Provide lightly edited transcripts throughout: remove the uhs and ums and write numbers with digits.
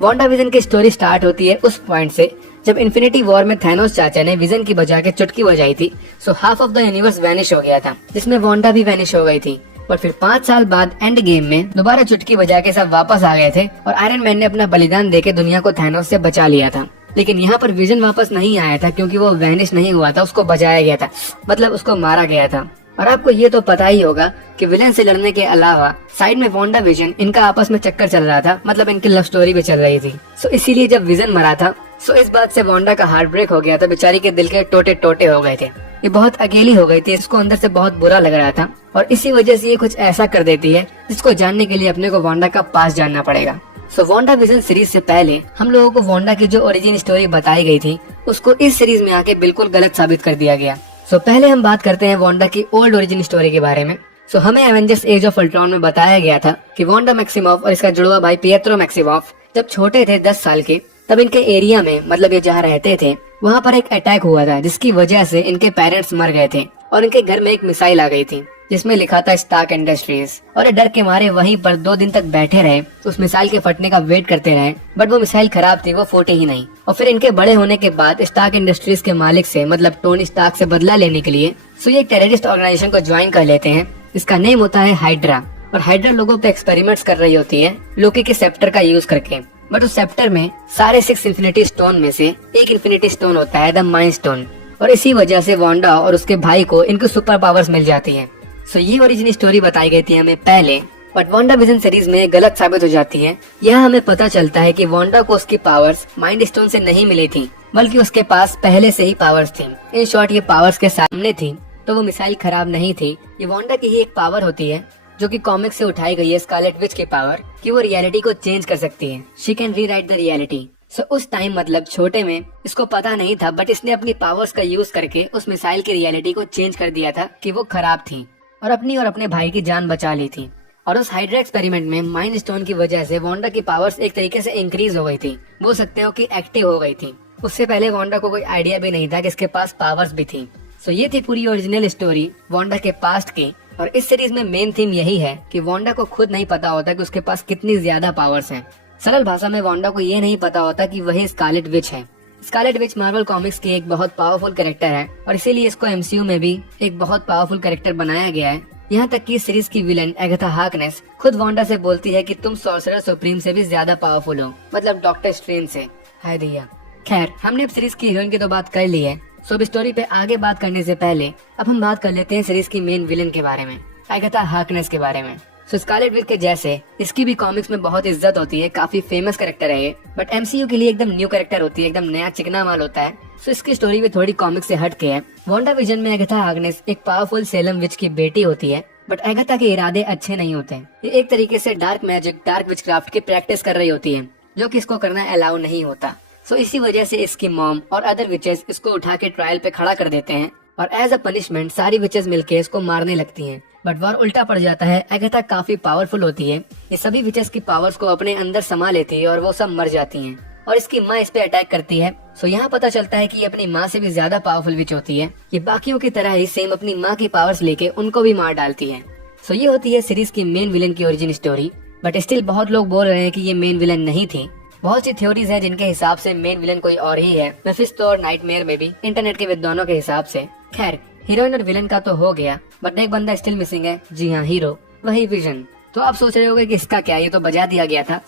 Wanda vision की story start होती है उस पॉइंट से जब इन्फिनिटी वॉर में थैनोस चाचा ने विजन की बजा के चुटकी बजाई थी। So half of the universe vanish हो गया था, जिसमें वांडा भी वैनिश हो गई थी। पर फिर 5 साल बाद एंड गेम में दोबारा चुटकी बजा के सब वापस आ गए थे और आयरन मैन ने अपना बलिदान देके दुनिया को थैनोस से बचा लिया था। लेकिन यहाँ पर विजन वापस नहीं आया था क्योंकि वो वैनिश नहीं हुआ था, उसको बचाया गया था, मतलब उसको मारा गया था। और आपको ये तो पता ही होगा कि विलन से लड़ने के अलावा साइड में वांडा विजन इनका आपस में चक्कर चल रहा था, मतलब इनकी लव स्टोरी भी चल रही थी। सो इसीलिए जब विजन मरा था सो इस बात से वांडा का हार्ट ब्रेक हो गया था, बेचारी के दिल के टोटे टोटे हो गए थे। ये बहुत अकेली हो गई थी, इसको अंदर से बहुत बुरा लग रहा था और इसी वजह से ये कुछ ऐसा कर देती है जिसको जानने के लिए अपने को वांडा का पास जानना पड़ेगा। सो वांडा विजन सीरीज से पहले हम लोगों को वांडा की जो ओरिजिन स्टोरी बताई गई थी उसको इस सीरीज में आके बिल्कुल गलत साबित कर दिया गया। सो पहले हम बात करते हैं वांडा की ओल्ड ओरिजिन स्टोरी के बारे में। सो हमें एवेंजर्स एज ऑफ अल्ट्रॉन में बताया गया था कि वांडा मैक्सिमॉफ और इसका जुड़वा भाई पिएत्रो मैक्सिमॉफ जब छोटे थे 10 साल के, तब इनके एरिया में, मतलब ये जहाँ रहते थे वहाँ पर एक अटैक हुआ था जिसकी वजह से इनके पेरेंट्स मर गए थे और इनके घर में एक मिसाइल आ गई थी जिसमें लिखा था स्टार्क इंडस्ट्रीज। और ये डर के मारे वहीं पर 2 दिन तक बैठे रहे, उस मिसाइल के फटने का वेट करते रहे, बट वो मिसाइल खराब थी, वो फूटी ही नहीं। और फिर इनके बड़े होने के बाद स्टार्क इंडस्ट्रीज के मालिक से, मतलब टोनी स्टार्क से बदला लेने के लिए सो ये एक टेररिस्ट ऑर्गेनाइजेशन को ज्वाइन कर लेते हैं। इसका नेम होता है हाइड्रा। और हाइड्रा लोगों पे एक्सपेरिमेंट्स कर रही होती है लोकी के सेप्टर का यूज करके। बट उस सेप्टर में सारे 6 इन्फिनिटी स्टोन में से एक इन्फिनिटी स्टोन होता है, द माइंड स्टोन। और इसी वजह से वांडा और उसके भाई को इनकी सुपर पावर्स मिल जाती है। सो ये ओरिजिन स्टोरी बताई गई थी हमें पहले, बट वांडा विजन सीरीज में गलत साबित हो जाती है। यहाँ हमें पता चलता है कि वांडा को उसकी पावर्स माइंड स्टोन से नहीं मिली थी, बल्कि उसके पास पहले से ही पावर्स थी। इन शॉर्ट ये पावर्स के सामने थी तो वो मिसाइल खराब नहीं थी। ये वांडा की ही एक पावर होती है जो कि कॉमिक से उठाई गई है, स्कारलेट विच की पावर, कि वो रियलिटी को चेंज कर सकती है। She can rewrite the reality. So उस टाइम, मतलब छोटे में, इसको पता नहीं था, बट इसने अपनी पावर्स का यूज करके उस मिसाइल की रियलिटी को चेंज कर दिया था कि वो खराब थी और अपनी और अपने भाई की जान बचा ली थी। और उस हाइड्रा एक्सपेरिमेंट में माइंड स्टोन की वजह से वांडा की पावर्स एक तरीके से इंक्रीज हो गई थी, बोल सकते हो कि एक्टिव हो गई थी। उससे पहले वांडा को कोई आइडिया भी नहीं था कि इसके पास पावर्स भी थी। सो ये थी पूरी ओरिजिनल स्टोरी वांडा के पास्ट की। और इस सीरीज में मेन थीम यही है कि वांडा को खुद नहीं पता होता कि उसके पास कितनी ज्यादा पावर्स हैं। सरल भाषा में वांडा को ये नहीं पता होता कि वही स्कारलेट विच है। स्कारलेट विच मार्वल कॉमिक्स की एक बहुत पावरफुल कैरेक्टर है और इसीलिए इसको एमसीयू में भी एक बहुत पावरफुल कैरेक्टर बनाया गया है। यहाँ तक कि सीरीज की विलन एगाथा हार्कनेस खुद वांडा से बोलती है कि तुम सॉर्सरर सुप्रीम से भी ज्यादा पावरफुल हो, मतलब डॉक्टर स्ट्रेंज से। हाय दैया। खैर, हमने अब सीरीज की हीरोइन की तो बात कर ली है। सो अब स्टोरी पे आगे बात करने से पहले अब हम बात कर लेते हैं सीरीज की मेन विलन के बारे में, एगाथा हार्कनेस के बारे में। सो स्कारलेट विच के जैसे इसकी भी कॉमिक्स में बहुत इज्जत होती है, काफी फेमस कैरेक्टर है ये, बट एमसीयू के लिए एकदम न्यू कैरेक्टर होती है, एकदम नया चिकना माल होता है। सो इसकी स्टोरी भी थोड़ी कॉमिक से हट के है। वांडा विजन में एगाथा हार्कनेस एक पावरफुल सेलम विच की बेटी होती है, बट एगाथा के इरादे अच्छे नहीं होते। ये एक तरीके से डार्क मैजिक, डार्क विचक्राफ्ट की प्रैक्टिस कर रही होती है, जो कि इसको करना अलाउ नहीं होता। सो इसी वजह से इसकी मॉम और अदर विचेस इसको उठा के ट्रायल पे खड़ा कर देते हैं और एज अ पनिशमेंट सारी विचेस मिलके इसको मारने लगती हैं। बट वार उल्टा पड़ जाता है। एगाथा काफी पावरफुल होती है, ये सभी विचेस की पावर्स को अपने अंदर समा लेती है और वो सब मर जाती हैं और इसकी माँ इस पे अटैक करती है। सो यहाँ पता चलता है कि ये अपनी माँ से भी ज्यादा पावरफुल विच होती है। ये बाकियों की तरह ही सेम अपनी माँ की पावर्स लेके उनको भी मार डालती है। सो ये होती है सीरीज की मेन विलन की ओरिजिन स्टोरी। बट स्टिल बहुत लोग बोल रहे हैं कि ये मेन विलन नहीं थी। बहुत सी थ्योरीज हैं जिनके हिसाब से मेन विलन कोई और ही है, मेफिस्टो और नाइटमेयर में भी, इंटरनेट के विद्वानों के हिसाब से। खैर, हीरोइन और विलन का तो हो गया, बट एक बंदा स्टिल मिसिंग है। जी हाँ, हीरो, वही विजन। तो आप सोच रहे होंगे कि इसका क्या, ये तो बजा दिया गया था,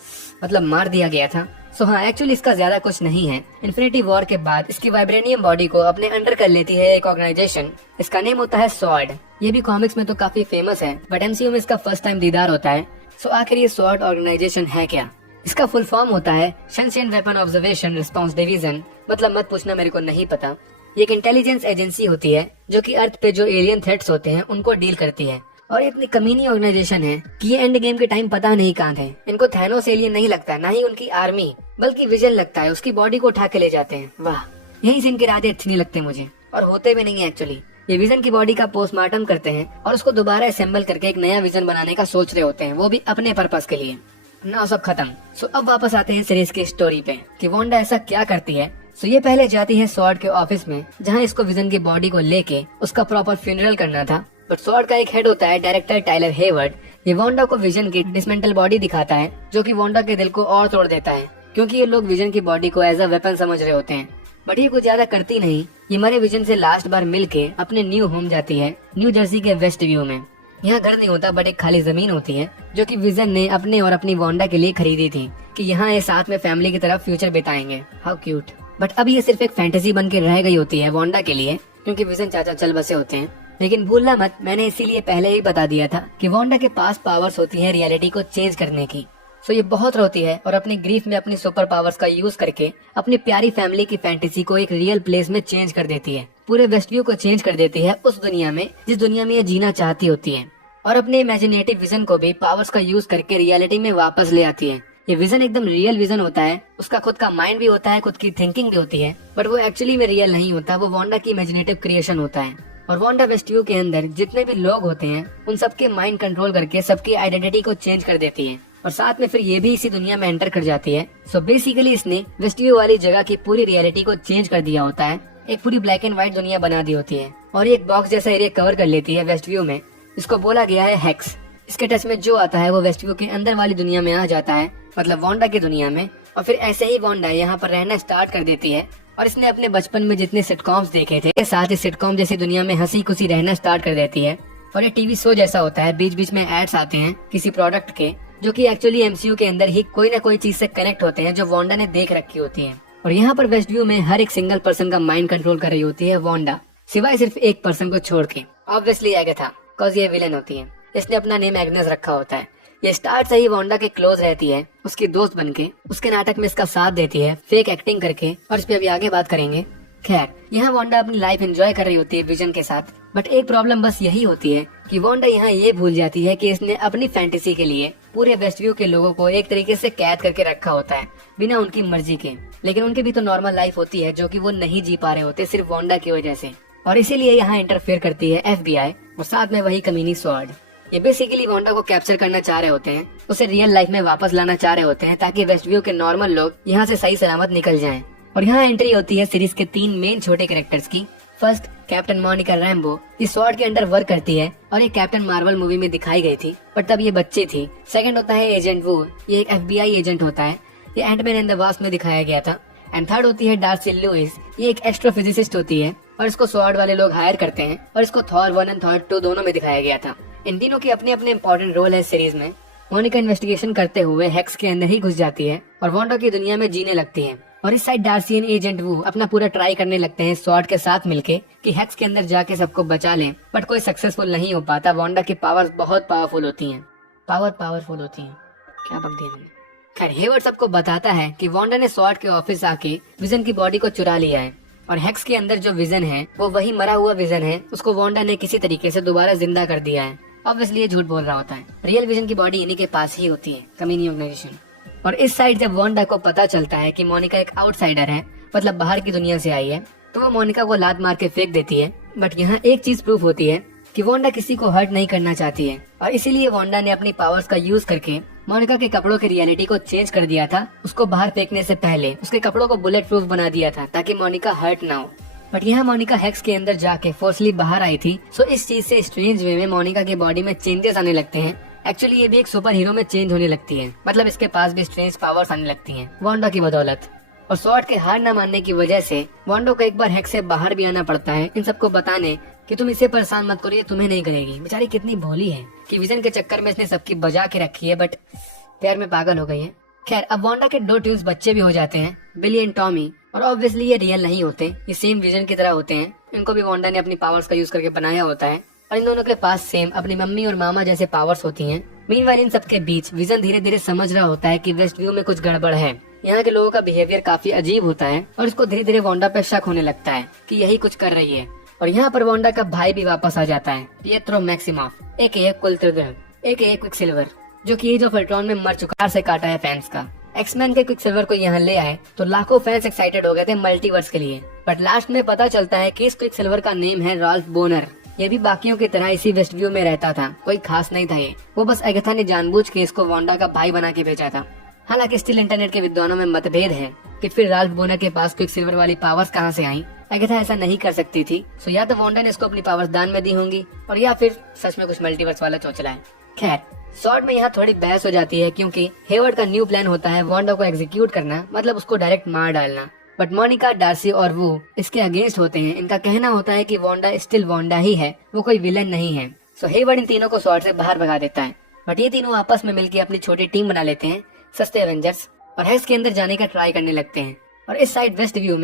मतलब मार दिया गया था। सो हाँ, एक्चुअली इसका ज्यादा कुछ नहीं है। इन्फिनिटी वॉर के बाद इसकी वाइब्रेनियम बॉडी को अपने अंडर कर लेती है एक ऑर्गेनाइजेशन, इसका नेम होता है स्वॉर्ड। ये भी कॉमिक्स में तो काफी फेमस है, बट एमसीयू में इसका फर्स्ट टाइम दीदार होता है। सो आखिर ये स्वॉर्ड ऑर्गेनाइजेशन है क्या? इसका फुल फॉर्म होता है शंशियन वेपन ऑब्जर्वेशन रिस्पांस डिवीजन, मतलब मत पूछना, मेरे को नहीं पता। ये एक इंटेलिजेंस एजेंसी होती है जो कि अर्थ पे जो एलियन थ्रेट्स होते हैं उनको डील करती है। और ये इतनी कमीनी ऑर्गेनाइजेशन है कि ये एंड गेम के टाइम पता नहीं कहाँ थे। इनको थैनोस एलियन नहीं लगता, ना ही उनकी आर्मी, बल्कि विजन लगता है। उसकी बॉडी को उठा के ले जाते हैं। वाह, यही से इनके इरादे अच्छे नहीं लगते मुझे, और होते भी नहीं है एक्चुअली। ये विजन की बॉडी का पोस्टमार्टम करते हैं और उसको दोबारा असेंबल करके एक नया विजन बनाने का सोच रहे होते हैं, वो भी अपने पर्पस के लिए। ना सब खत्म। सो अब वापस आते हैं सीरीज की स्टोरी पे कि वांडा ऐसा क्या करती है। सो ये पहले जाती है स्वॉर्ड के ऑफिस में, जहाँ इसको विजन की बॉडी को लेके उसका प्रॉपर फ्यूनरल करना था। बट स्वॉर्ड का एक हेड होता है डायरेक्टर टाइलर हेवर्ड। ये वांडा को विजन की डिसमेंटल बॉडी दिखाता है, जो कि वांडा के दिल को और तोड़ देता है। क्योंकि ये लोग विजन की बॉडी को एज अ वेपन समझ रहे होते हैं। बट ये कुछ ज्यादा करती नहीं, ये मरे विजन से लास्ट बार मिलके अपने न्यू होम जाती है, न्यू जर्सी के वेस्ट व्यू में। यहाँ घर नहीं होता बट एक खाली जमीन होती है जो कि विजन ने अपने और अपनी वांडा के लिए खरीदी थी कि यहाँ ये साथ में फैमिली की तरफ फ्यूचर बिताएंगे। How cute. बट अब ये सिर्फ एक फैंटेसी बन के रह गई होती है वांडा के लिए, क्योंकि विजन चाचा चल बसे होते हैं। लेकिन भूलना मत, मैंने इसीलिए पहले ही बता दिया था कि वांडा के पास पावर्स होती है रियलिटी को चेंज करने की। सो ये बहुत रोती है और अपनी ग्रीफ में अपनी सुपर पावर्स का यूज करके अपनी प्यारी फैमिली की फैंटेसी को एक रियल प्लेस में चेंज कर देती है। पूरे वेस्टव्यू को चेंज कर देती है उस दुनिया में जिस दुनिया में ये जीना चाहती होती है, और अपने इमेजिनेटिव विजन को भी पावर्स का यूज करके रियलिटी में वापस ले आती है। ये विजन एकदम रियल विजन होता है, उसका खुद का माइंड भी होता है, खुद की थिंकिंग भी होती है, बट वो एक्चुअली में रियल नहीं होता, वो वांडा की इमेजिनेटिव क्रिएशन होता है। और वांडा वेस्टव्यू के अंदर जितने भी लोग होते हैं उन सबके माइंड कंट्रोल करके सबकी आइडेंटिटी को चेंज कर देती है, और साथ में फिर ये भी इसी दुनिया में एंटर कर जाती है। सो बेसिकली इसने वेस्टव्यू वाली जगह की पूरी रियलिटी को चेंज कर दिया होता है, एक पूरी ब्लैक एंड व्हाइट दुनिया बना दी होती है, और एक बॉक्स जैसा एरिया कवर कर लेती है वेस्टव्यू में। इसको बोला गया है हेक्स। इसके टच में जो आता है वो वेस्टव्यू के अंदर वाली दुनिया में आ जाता है, मतलब वांडा की दुनिया में, और फिर ऐसे ही वांडा यहाँ पर रहना स्टार्ट कर देती है। और इसने अपने बचपन में जितने सिटकॉम्स देखे थे के साथ इस सिटकॉम जैसी दुनिया में हंसी खुशी रहना स्टार्ट कर देती है। और ये टीवी शो जैसा होता है, बीच बीच में एड्स आते हैं किसी प्रोडक्ट के, जो कि एक्चुअली एमसीयू के अंदर ही कोई ना कोई चीज से कनेक्ट होते हैं जो वांडा ने देख रखी होती है। और यहाँ पर वेस्टव्यू में हर एक सिंगल पर्सन का माइंड कंट्रोल कर रही होती है वांडा, सिवाय सिर्फ एक पर्सन को छोड़ के, ऑब्वियसली एगाथा, कॉज ये विलेन होती है। इसने अपना नेम एग्नेस रखा होता है। ये स्टार्ट से ही वांडा के क्लोज रहती है, उसकी दोस्त बनके, उसके नाटक में इसका साथ देती है फेक एक्टिंग करके, और इस पे अभी आगे बात करेंगे। खैर, यहाँ वांडा अपनी लाइफ एंजॉय कर रही होती है विजन के साथ, बट एक प्रॉब्लम बस यही होती है कि वांडा यहाँ ये भूल जाती है कि इसने अपनी फैंटेसी के लिए पूरे वेस्टव्यू के लोगों को एक तरीके से कैद करके रखा होता है बिना उनकी मर्जी के। लेकिन उनकी भी तो नॉर्मल लाइफ होती है जो कि वो नहीं जी पा रहे होते सिर्फ वांडा की वजह से, और इसीलिए यहाँ इंटरफेयर करती है FBI और साथ में वही कमीनी स्वॉर्ड। ये बेसिकली वांडा को कैप्चर करना चाह रहे होते हैं, उसे रियल लाइफ में वापस लाना चाह रहे होते हैं ताकि वेस्टव्यू के नॉर्मल लोग यहाँ से सही सलामत निकल जाएं। और यहाँ एंट्री होती है सीरीज के 3 मेन छोटे कैरेक्टर्स की। फर्स्ट, कैप्टन मोनिका रैम्बो, ये स्वॉर्ड के अंडर वर्क करती है और ये कैप्टन मार्वल मूवी में दिखाई गई थी, पर तब ये बच्ची थी। सेकंड होता है एजेंट वू, ये एक FBI एजेंट होता है, ये एंटमैन एंड द वास्प में दिखाया गया था। एंड थर्ड होती है डार्सी लुइस, ये एक एस्ट्रोफिजिसिस्ट होती है और इसको स्वॉर्ड वाले लोग हायर करते हैं, और इसको थॉर 1 और थॉर 2 दोनों में दिखाया गया था। इन तीनों के अपने अपने इंपॉर्टेंट रोल है सीरीज में। मोनिका इन्वेस्टिगेशन करते हुए हेक्स के अंदर ही घुस जाती है और वांडा की दुनिया में जीने लगती है, और इस साइड डार्सी एंड एजेंट वू अपना पूरा ट्राई करने लगते हैं स्वॉर्ड के साथ मिलके कि हेक्स के अंदर जाके सबको बचा लें, बट कोई सक्सेसफुल नहीं हो पाता। वांडा की पावर्स बहुत पावरफुल होती हैं, पावरफुल होती हैं, क्या बक दिया मैंने। खैर, हेवर्ड सबको बताता है कि वांडा ने स्वॉर्ड के ऑफिस आके विजन की बॉडी को चुरा लिया है, और हेक्स के अंदर जो विजन है वो वही मरा हुआ विजन है, उसको वांडा ने किसी तरीके से दोबारा जिंदा कर दिया है। ऑब्वियसली ये झूठ बोल रहा होता है, रियल विजन की बॉडी इन्हीं के पास ही होती है, कमीनी ऑर्गेनाइजेशन। और इस साइड जब वांडा को पता चलता है कि मोनिका एक आउटसाइडर है, मतलब बाहर की दुनिया से आई है, तो वो मोनिका को लात मार के फेंक देती है। बट यहाँ एक चीज प्रूफ होती है कि वांडा किसी को हर्ट नहीं करना चाहती है, और इसीलिए वांडा ने अपनी पावर्स का यूज करके मोनिका के कपड़ों की रियलिटी को चेंज कर दिया था। उसको बाहर फेंकने से पहले उसके कपड़ों को बुलेट प्रूफ बना दिया था ताकि मोनिका हर्ट ना हो। बट यहाँ मोनिका हेक्स के अंदर जाके फोर्सली बाहर आई थी, सो इस चीज से स्ट्रेंज वे में मोनिका की बॉडी में चेंजेस आने लगते हैं। एक्चुअली ये भी एक सुपर हीरो में चेंज होने लगती है, मतलब इसके पास भी स्ट्रेंज पावर्स आने लगती हैं वांडा की बदौलत। और स्वॉर्ड के हार न मानने की वजह से वांडा को एक बार हेक्स से बाहर भी आना पड़ता है, इन सबको बताने कि तुम इसे परेशान मत करो, ये तुम्हें नहीं करेगी। बेचारी कितनी भोली है कि विजन के चक्कर में इसने सबकी बजा के रखी है, बट प्यार में पागल हो गई है। खैर, अब वांडा के 2 ट्विंस बच्चे भी हो जाते हैं, बिली एंड टॉमी, और ऑब्वियसली ये रियल नहीं होते, ये सेम विजन की तरह होते हैं। इनको भी वांडा ने अपनी पावर्स का यूज करके बनाया होता है, और इन दोनों के पास सेम अपनी मम्मी और मामा जैसे पावर्स होती हैं। मीनवाइल इन सबके बीच विजन धीरे धीरे समझ रहा होता है कि वेस्ट व्यू में कुछ गड़बड़ है, यहाँ के लोगों का बिहेवियर काफी अजीब होता है, और इसको धीरे धीरे वांडा पे शक होने लगता है कि यही कुछ कर रही है। और यहाँ पर वांडा का भाई भी वापस आ जाता है, पिएत्रो मैक्सिमॉफ, एके कुल्ट्रिगर, एके क्विकसिल्वर, जो कि एज ऑफ अल्ट्रॉन में मर चुका से काटा है फैंस का। एक्समैन के क्विकसिल्वर को यहाँ ले आए तो लाखों फैंस एक्साइटेड हो गए थे मल्टीवर्स के लिए, बट लास्ट में पता चलता है कि इस क्विकसिल्वर का नेम है राल्फ बोनर। ये भी बाकियों की तरह इसी वेस्ट व्यू में रहता था, कोई खास नहीं था ये, वो बस एगाथा ने जानबूझ के इसको वांडा का भाई बना के भेजा था। हालांकि स्टिल इंटरनेट के विद्वानों में मतभेद है कि फिर राल्फ बोनर के पास क्विकसिल्वर वाली पावर्स कहाँ से आई। एगाथा ऐसा नहीं कर सकती थी, सो या तो वांडा ने इसको अपनी पावर्स दान में दी होंगी, और या फिर सच में कुछ मल्टीवर्स वाला चोचला है। खैर, शॉर्ट में यहाँ थोड़ी बहस हो जाती है क्योंकि हेवर्ड का न्यू प्लान होता है वांडा को एग्जीक्यूट करना, मतलब उसको डायरेक्ट मार डालना। बट मोनिका, डार्सी और वो इसके अगेंस्ट होते हैं। इनका कहना होता है कि वांडा स्टिल वांडा ही है, वो कोई विलन नहीं है। सो हेवर्ड इन तीनों को शॉर्ट से बाहर भगा देता है। बट ये तीनों आपस में मिलकर अपनी छोटी टीम बना लेते हैं, सस्ते एवेंजर्स, और हेक्स के अंदर जाने का ट्राई करने लगते हैं। और इस साइड वेस्ट व्यू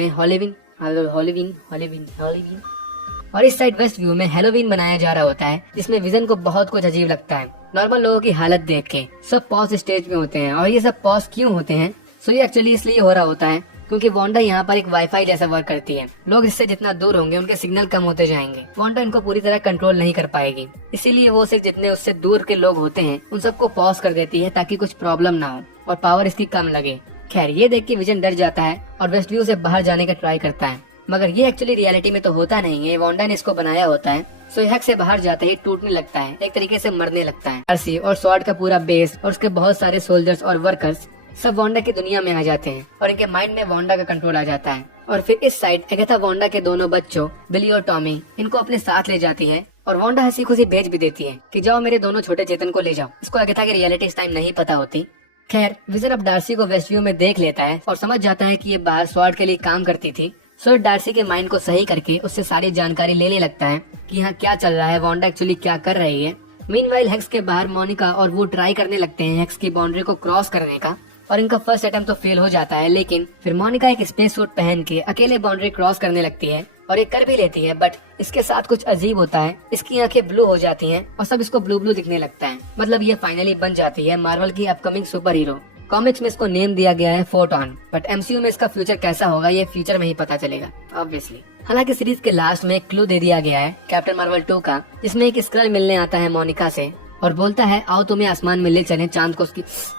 में हेलोवीन बनाया जा रहा होता है, जिसमें विजन को बहुत कुछ अजीब लगता है नॉर्मल लोगों की हालत देख के। सब पॉज स्टेज में होते हैं। और ये सब पॉज क्यों होते हैं? सो ये एक्चुअली इसलिए हो रहा होता है क्योंकि वांडा यहाँ पर एक वाईफाई जैसा वर्क करती है। लोग इससे जितना दूर होंगे उनके सिग्नल कम होते जाएंगे। वांडा इनको पूरी तरह कंट्रोल नहीं कर पाएगी, इसीलिए वो सिर्फ जितने उससे दूर के लोग होते हैं उन सबको पॉज कर देती है ताकि कुछ प्रॉब्लम ना हो और पावर इसकी कम लगे। खैर, ये देख के विजन डर जाता है और वेस्ट व्यू से बाहर जाने का ट्राई करता है, मगर ये एक्चुअली रियलिटी में तो होता नहीं है, वांडा ने इसको बनाया होता है। सो हैक से बाहर जाते ही टूटने लगता है, एक तरीके से मरने लगता है। डार्सी और स्वॉर्ड का पूरा बेस और उसके बहुत सारे सोल्जर्स और वर्कर्स सब वांडा की दुनिया में आ जाते हैं और इनके माइंड में वांडा का कंट्रोल आ जाता है। और फिर इस साइड एगाथा वांडा के दोनों बच्चों बिली और टॉमी इनको अपने साथ ले जाती है और वांडा हंसी खुशी भेज भी देती है कि जाओ मेरे दोनों छोटे चेतन को ले जाओ। इसको एगाथा की रियलिटी इस टाइम नहीं पता होती। खैर, विजन अब डार्सी को वेस्ट व्यू में देख लेता है और समझ जाता है कि ये बाहर स्वॉर्ड के लिए काम करती थी। सो डार्सी के माइंड को सही करके उससे सारी जानकारी लेने लगता है कि यहाँ क्या चल रहा है, वांडा एक्चुअली क्या कर रही है। मीनवाइल हेक्स के बाहर मोनिका और वो ट्राई करने लगते हैं हेक्स की बाउंड्री को क्रॉस करने का, और इनका फर्स्ट अटेम्प्ट तो फेल हो जाता है। लेकिन फिर मोनिका एक स्पेस सूट पहन के अकेले बाउंड्री क्रॉस करने लगती है और ये कर भी लेती है। बट इसके साथ कुछ अजीब होता है, इसकी आंखें ब्लू हो जाती हैं और सब इसको ब्लू ब्लू दिखने लगता है। मतलब ये फाइनली बन जाती है मार्वल की अपकमिंग सुपर हीरो। कॉमिक्स में इसको नेम दिया गया है फोटॉन, बट एमसीयू में इसका फ्यूचर कैसा होगा ये फ्यूचर में ही पता चलेगा ऑब्वियसली। हालांकि सीरीज के लास्ट में एक क्लू दे दिया गया है कैप्टन मार्वल 2 का, जिसमें एक स्क्रल मिलने आता है मोनिका से और बोलता है आओ तुम्हें आसमान में ले चलें चांद को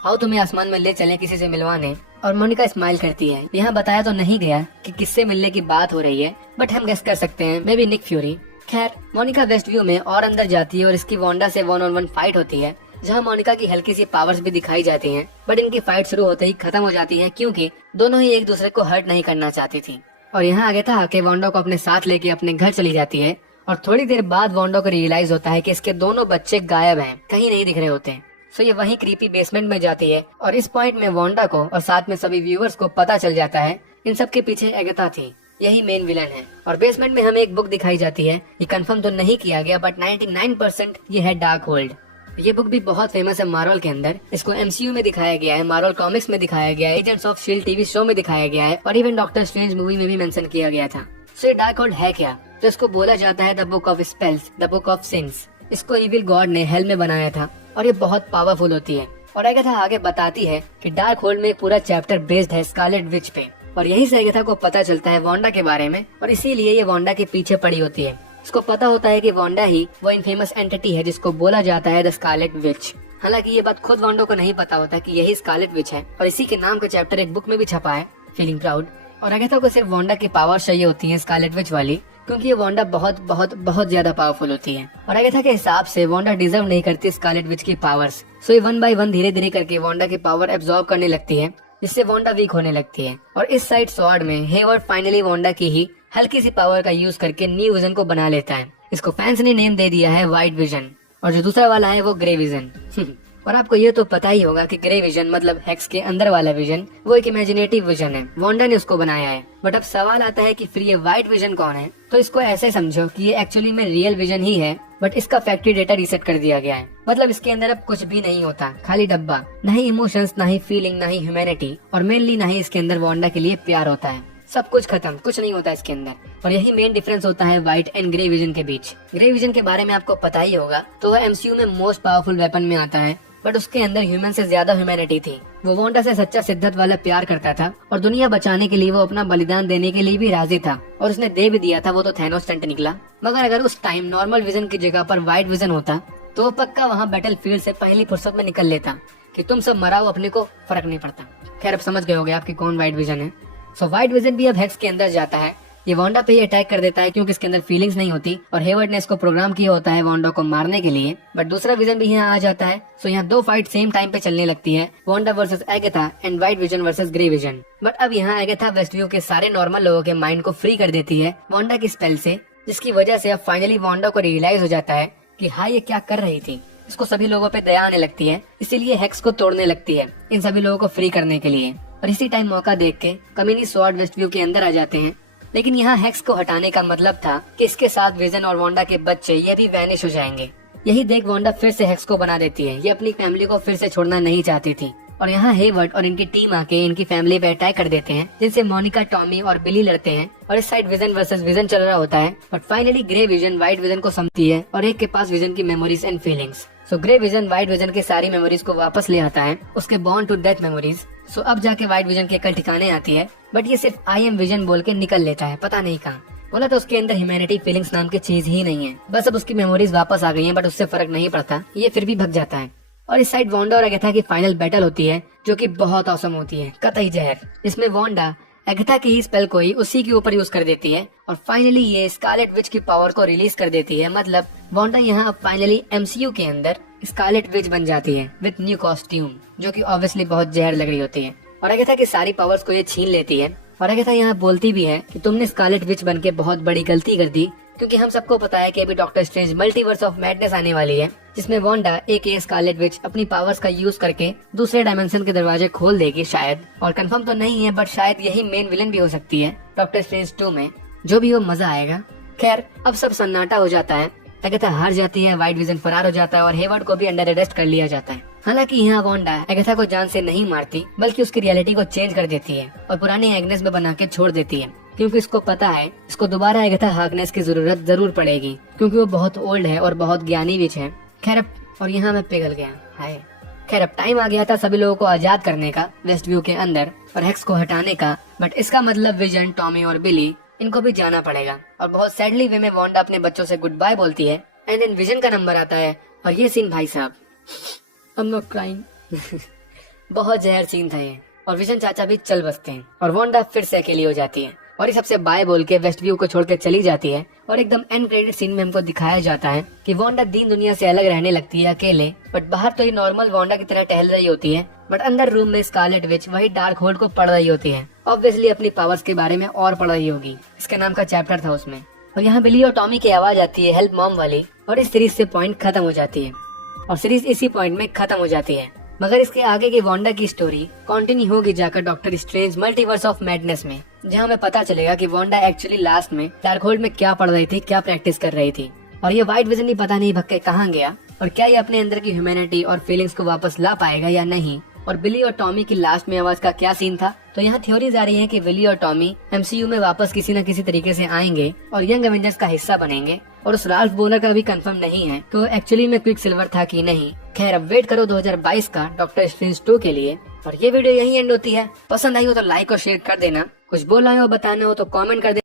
आओ तुम्हें आसमान में ले चलें किसी से मिलवाने। और मोनिका स्माइल करती है। यहाँ बताया तो नहीं गया कि किससे मिलने की बात हो रही है, बट हम गेस कर सकते हैं, मे बी निक फ्यूरी। खैर, मोनिका वेस्ट व्यू में और अंदर जाती है और इसकी वांडा से 1-on-1 फाइट होती है, जहाँ मोनिका की हल्की सी पावर्स भी दिखाई जाती हैं। बट इनकी फाइट शुरू होते ही खत्म हो जाती है क्योंकि दोनों ही एक दूसरे को हर्ट नहीं करना चाहती थी। और यहाँ आगे था कि वांडा को अपने साथ लेके अपने घर चली जाती है और थोड़ी देर बाद वांडा को रियलाइज होता है कि इसके दोनों बच्चे गायब हैं, कहीं नहीं दिख रहे होते। सो ये वहीं क्रीपी बेसमेंट में जाती है और इस पॉइंट में वांडा को और साथ में सभी व्यूअर्स को पता चल जाता है इन सब के पीछे एगाथा थी, यही मेन विलन है। और बेसमेंट में हमें एक बुक दिखाई जाती है, ये कंफर्म तो नहीं किया गया बट 99% ये है डार्क होल्ड। ये बुक भी बहुत फेमस है मार्वल के अंदर। इसको एमसीयू में दिखाया गया है, मार्वल कॉमिक्स में दिखाया गया है, agents of shield TV show में दिखाया गया है और इवन डॉक्टर स्ट्रेंज मूवी में भी मेंशन किया गया था। सो ये डार्क होल्ड है क्या? तो इसको बोला जाता है the book of spells, the book of since. इसको इविल गॉड ने हेल में बनाया था और ये बहुत पावरफुल होती है। और एगाथा आगे बताती है कि डार्क होल्ड में एक पूरा चैप्टर बेस्ड है स्कारलेट विच पे, और यही से एगाथा को पता चलता है वांडा के बारे में और इसीलिए ये वांडा के पीछे पड़ी होती है। इसको पता होता है कि वांडा ही वो इनफेमस एंटिटी है जिसको बोला जाता है द स्कारलेट विच। हालांकि ये बात खुद वांडा को नहीं पता होता कि यही स्कारलेट विच है और इसी के नाम का चैप्टर एक बुक में भी छपा है, फीलिंग प्राउड। और एगाथा को सिर्फ वांडा की पावर चाहिए होती है स्कारलेट विच वाली, क्योंकि ये वांडा बहुत बहुत बहुत ज्यादा पावरफुल होती है और एगाथा के हिसाब से वांडा डिजर्व नहीं करती स्कारलेट विच की पावर्स। सो ये 1 by 1 धीरे धीरे करके वांडा की पावर एब्जॉर्ब करने लगती है, जिससे वांडा वीक होने लगती है। और इस साइड स्वॉर्ड में हेवर्ड फाइनली वांडा की ही हल्की सी पावर का यूज करके न्यू विजन को बना लेता है। इसको फैंस ने नेम दे दिया है व्हाइट विजन और जो दूसरा वाला है वो ग्रे विजन। और आपको ये तो पता ही होगा कि ग्रे विजन मतलब हेक्स के अंदर वाला विजन वो एक इमेजिनेटिव विजन है, वांडा ने उसको बनाया है। बट अब सवाल आता है कि फिर ये व्हाइट विजन कौन है? तो इसको ऐसे समझो कि ये एक्चुअली में रियल विजन ही है, बट इसका फैक्ट्री डेटा रीसेट कर दिया गया है। मतलब इसके अंदर अब कुछ भी नहीं होता, खाली डब्बा, ना ही इमोशंस, ना ही फीलिंग, ना ही ह्यूमैनिटी और मेनली ना ही इसके अंदर वांडा के लिए प्यार होता है। सब कुछ खत्म, कुछ नहीं होता इसके अंदर। और यही मेन डिफरेंस होता है व्हाइट एंड ग्रे विजन के बीच। ग्रे विजन के बारे में आपको पता ही होगा, तो वह एमसीयू में मोस्ट पावरफुल वेपन में आता है, बट उसके अंदर ह्यूमन से ज्यादा ह्यूमैनिटी थी। वो वांडा से सच्चा शिद्दत वाला प्यार करता था और दुनिया बचाने के लिए वो अपना बलिदान देने के लिए भी राजी था और उसने दे भी दिया था, वो तो थैनोस स्टंट निकला। मगर अगर उस टाइम नॉर्मल विजन की जगह पर व्हाइट विजन होता तो वो पक्का वहाँ बैटल फील्ड से पहली फुर्सत में निकल लेता कि तुम सब मराओ, अपने को फर्क नहीं पड़ता। खैर, अब समझ गए होगे आपकी कौन व्हाइट विजन है। सो व्हाइट विजन भी अब हेक्स के अंदर जाता है। ये वांडा पे ही अटैक कर देता है क्योंकि इसके अंदर फीलिंग्स नहीं होती और हेवर्ड ने इसको प्रोग्राम किया होता है वांडा को मारने के लिए। बट दूसरा विजन भी यहाँ आ जाता है। सो यहाँ 2 फाइट सेम टाइम पे चलने लगती है, Wanda versus Agatha and white vision versus grey vision. But अब यहाँ एगाथा वेस्टव्यू के सारे नॉर्मल लोगों के माइंड को फ्री कर देती है वांडा की स्पेल से, जिसकी वजह से अब फाइनली वांडा को रियलाइज हो जाता है कि हाँ ये क्या कर रही थी। उसको सभी लोगों पे दया आने लगती है, इसीलिए हेक्स को तोड़ने लगती है इन सभी लोगों को फ्री करने के लिए। और इसी टाइम मौका देख के कमीनी स्वॉर्ड वेस्टव्यू के अंदर आ जाते हैं। लेकिन यहाँ हेक्स को हटाने का मतलब था कि इसके साथ विजन और वांडा के बच्चे ये भी वैनिश हो जाएंगे। यही देख वांडा फिर से हेक्स को बना देती है। ये अपनी फैमिली को फिर से छोड़ना नहीं चाहती थी। और यहाँ हेवर्ड और इनकी टीम आके इनकी फैमिली पे अटैक कर देते हैं, जिनसे मोनिका, टॉमी और बिली लड़ते हैं। और इस साइड विजन वर्सेस विजन चल रहा होता है। But finally grey vision white vision को समझती है और एक के पास विजन की memories and feelings. So grey vision white vision की सारी मेमोरीज को वापस ले आता है, उसके बॉर्न टू डेथ मेमोरीज। सो अब जाके व्हाइट विजन की अकल ठिकाने आती है। बट ये सिर्फ आई एम विजन बोल के निकल लेता है, पता नहीं कहाँ। बोला तो उसके अंदर ह्यूमैनिटी फीलिंग्स नाम की चीज ही नहीं है। बस अब उसकी मेमोरीज वापस आ गई हैं, बट उससे फर्क नहीं पड़ता, ये फिर भी भग जाता है। और इस साइड वांडा और एगाथा की फाइनल बैटल होती है, जो कि बहुत औसम होती है, कतई जहर। इसमें वांडा एगाथा की ही स्पेल को ही उसी के ऊपर यूज कर देती है और फाइनली ये स्कारलेट विच की पावर को रिलीज कर देती है। मतलब वांडा यहाँ अब फाइनली एमसीयू के अंदर स्कारलेट विच बन जाती है विद न्यू कॉस्ट्यूम, जो कि ऑब्वियसली बहुत जहर लग रही होती है। और एगाथा की सारी पावर्स को ये छीन लेती है। और एगाथा यहाँ बोलती भी है कि तुमने स्कारलेट विच बन के बहुत बड़ी गलती कर दी, क्योंकि हम सबको पता है कि अभी doctor strange multiverse of madness आने वाली है, जिसमें वांडा एके स्कारलेट विच अपनी पावर्स का यूज करके दूसरे डायमेंशन के दरवाजे खोल देगी शायद। और कंफर्म तो नहीं है, बट शायद यही मेन विलन भी हो सकती है डॉक्टर स्ट्रेंज 2 में। जो भी हो, मजा आएगा। खैर अब सब सन्नाटा हो जाता है। एगाथा हार जाती है, व्हाइट विजन फरार हो जाता है और हेवर्ड को भी अंडर अरेस्ट कर लिया जाता है। हालांकि यहाँ वांडा एगाथा को जान से नहीं मारती, बल्कि उसकी रियलिटी को चेंज कर देती है और पुरानी एग्नेस में बना के छोड़ देती है, क्योंकि इसको पता है इसको दोबारा एगाथा हार्कनेस की जरूरत जरूर पड़ेगी, क्योंकि वो बहुत ओल्ड है और बहुत ज्ञानी विच है। खैर अब, और यहाँ मैं पिघल गया, हाय। खैर अब टाइम आ गया था सभी लोगों को आजाद करने का वेस्ट व्यू के अंदर और हेक्स को हटाने का। बट इसका मतलब विजन, टॉमी और बिली इनको भी जाना पड़ेगा। और बहुत सैडली वे में वांडा अपने बच्चों से गुड बाय बोलती है। एंड देन विजन का नंबर आता है और ये सीन, भाई साहब, I'm not crying। बहुत जहर सीन था ये। और विजन चाचा भी चल बसते हैं और वांडा फिर से अकेली हो जाती है और ये सबसे बाय बोल के वेस्ट व्यू को छोड़ के चली जाती है। और एकदम एंड क्रेडिट सीन में हमको दिखाया जाता है कि वांडा दीन दुनिया से अलग रहने लगती है अकेले। बट बाहर तो ये नॉर्मल वांडा की तरह टहल रही होती है, बट अंदर रूम में स्कारलेट विच वही डार्क होल्ड को पढ़ रही होती है। ऑब्वियसली अपनी पावर्स के बारे में और पढ़ रही होगी, इसके नाम का चैप्टर था उसमें। और यहाँ बिली और टॉमी की आवाज आती है, हेल्प मॉम वाली। और इस सीरीज से पॉइंट खत्म हो जाती है और सीरीज इसी पॉइंट में खत्म हो जाती है। मगर इसके आगे की वांडा की स्टोरी कंटिन्यू होगी जाकर doctor strange multiverse of madness में, जहाँ हमें पता चलेगा कि वांडा एक्चुअली लास्ट में डार्क होल्ड में क्या पढ़ रही थी, क्या प्रैक्टिस कर रही थी। और ये व्हाइट विजन भी पता नहीं भग के कहाँ गया और क्या ये अपने अंदर की ह्यूमैनिटी और फीलिंग्स को वापस ला पाएगा या नहीं। और बिली और टॉमी की लास्ट में आवाज का क्या सीन था। तो यहाँ थ्योरीज आ रही है कि विली और टॉमी एमसीयू में वापस किसी न किसी तरीके से आएंगे और यंग एवेंजर्स का हिस्सा बनेंगे। और उस राल्फ बोनर का भी कंफर्म नहीं है तो एक्चुअली में क्विक सिल्वर था कि नहीं। खैर अब वेट करो 2022 का डॉक्टर स्ट्रेंज 2 के लिए। और ये वीडियो यही एंड होती है। पसंद आई हो तो लाइक और शेयर कर देना, कुछ बोलना हो बताना हो तो कमेंट कर देना।